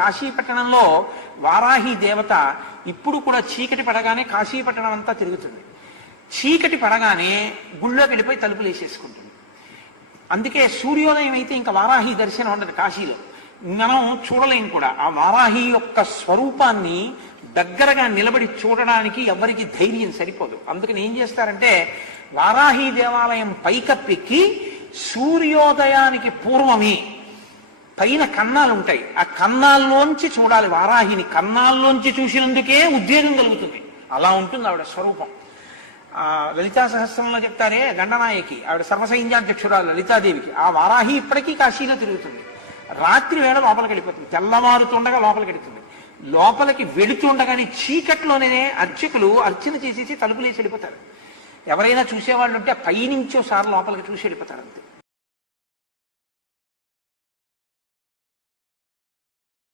కాశీపట్టణంలో వారాహి దేవత ఇప్పుడు కూడా చీకటి పడగానే కాశీపట్టణం అంతా తిరుగుతుంది. చీకటి పడగానే గుళ్ళోకి వెళ్ళిపోయి తలుపులు వేసేసుకుంటుంది. అందుకే సూర్యోదయం అయితే ఇంకా వారాహి దర్శనం ఉండదు కాశీలో, మనం చూడలేం కూడా. ఆ వారాహి యొక్క స్వరూపాన్ని దగ్గరగా నిలబడి చూడడానికి ఎవరికి ధైర్యం సరిపోదు. అందుకని ఏం చేస్తారంటే వారాహి దేవాలయం పైకప్పెక్కి సూర్యోదయానికి పూర్వమే పైన కన్నాలు ఉంటాయి, ఆ కన్నాల్లోంచి చూడాలి వారాహిని. కన్నాల్లోంచి చూసినందుకే ఉద్వేగం కలుగుతుంది. అలా ఉంటుంది ఆవిడ స్వరూపం. లలితా సహస్రంలో చెప్తారే గండనాయకి, ఆవిడ సర్వసైన్యాధ్యక్షురాలు లలితాదేవికి. ఆ వారాహి ఇప్పటికీ కాశీలో తిరుగుతుంది. రాత్రి వేళ లోపలికి వెళ్ళిపోతుంది, తెల్లవారుతుండగా లోపలికి వెళుతుంది. లోపలికి వెళుతుండగానే చీకట్లోనే అర్చకులు అర్చన చేసేసి తలుపులేసి వెళ్ళిపోతారు. ఎవరైనా చూసేవాళ్ళు ఉంటే పైనుంచి ఒకసారి లోపలికి చూసి వెళ్ళిపోతారు అంతే.